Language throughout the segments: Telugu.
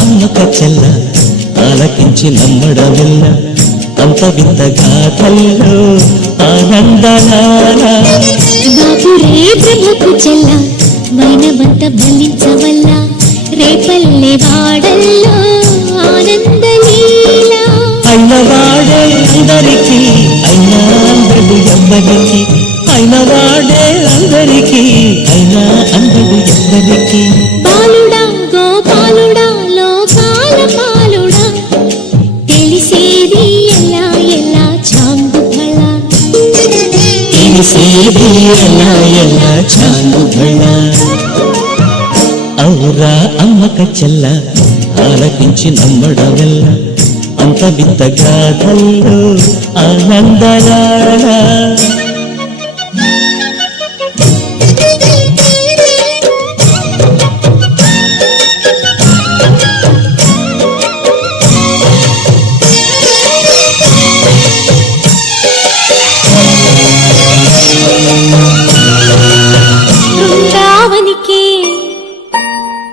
అమ్మక చెల్ల ఆలకించి నమ్మడమెల్ల అంత వింత గాథల్లో ఆనందనాల బాపురే బ్రహ్మకు చెల్ల మైనవంత బలించవల్ల రేపల్లె వాడల్లో ఆనందలీల అయినవాడే అందరికీ అయినా అందడు ఎవ్వరికి అయినవాడే అందరికీ అయినా అందడు ఎవ్వరికి బాలుడా గోపాలుడా లోకాల పాలుడా తెలిసేది ఎలా ఎలా చాంగుఫళ తెలిసేది ఎలా ఎలా చాంగుఫళ ఔరా అమ్మక చెల్ల ఆలకించి నమ్మడమెల్ల అంత వింత గాథల్లో ఆనందలాల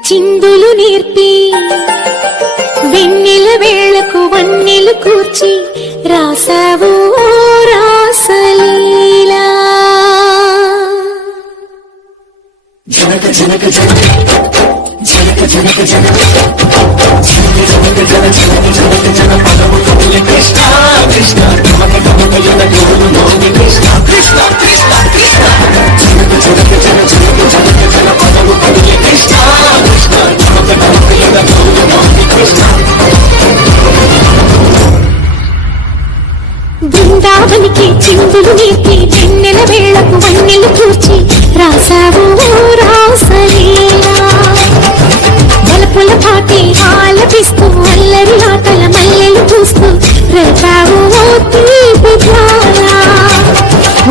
చిందులు నేర్పి వెన్నెల వేళకు వన్నెలు కూర్చి రాసావు రాసలీలా జనక జనక జనక జనక జనక జనక కృష్ణ కృష్ణ కృష్ణ కృష్ణ కృష్ణ జనక జనక జన జనక జనక జన పదము పదిలే కృష్ణ కృష్ణ బృందావనికి చిందులు నేర్పి వెన్నెల వేళకు వన్నెలు కూర్చి రాసావు రాసలీలా బలపుల పాటి ఆలపిస్తూ అల్లరి ఆటల మల్లెలు చూస్తూ రేపావు తీపి జ్వాల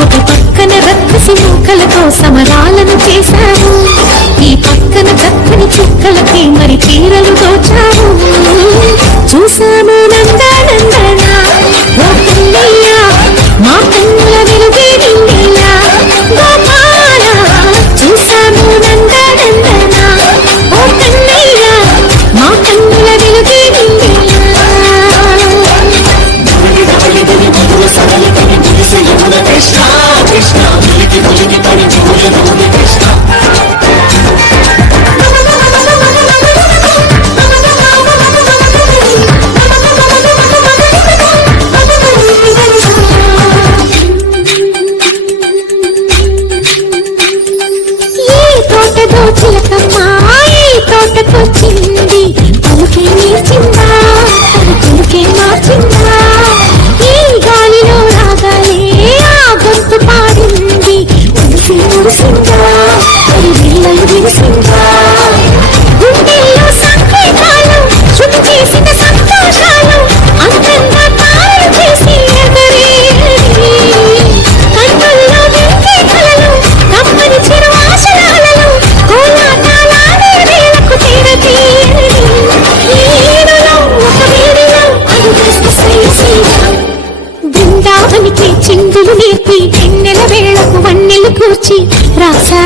ఒక పక్కన రక్కసి మూకలతో సమరాలను చేశావు ఈ పక్కన చక్కని చుక్కలకి మరి చీరలు దోచావు చూసాము నందనందన ఓ కన్నయ్య మా కన్నుల వెలుగే నిన్నయ్య గోపాల చూసాము నందనందన ఓ కన్నయ్య మా కన్నుల వెలుగే నిన్నయ్య కృష్ణ కృష్ణ కృష్ణ తోటకొచ్చింది పలుకే నీచిందా పలుకే మార్చిందా ఈ గాలిలో రాగాలే ఆ గొంతు పాడింది మురిసి మురిసిందా విల్లలు విరిసిందా గుండెల్లో సంకేతాలు శుద్ధి చేసిన సంతోషాలు అందంగా తాళలు చేసి ఎగరేది కన్నుల్లో నిండే కలలు కమ్మని చిరు ఆశయాలలో కోలాటాలాడే వేళకు తీరతీయని ఈ ఈడులో ఒక వేడిలో అడుగేసి బృందావనికి చిందులు నేర్పి వెన్నెల వేళకు వన్నెలు కూర్చి రాసా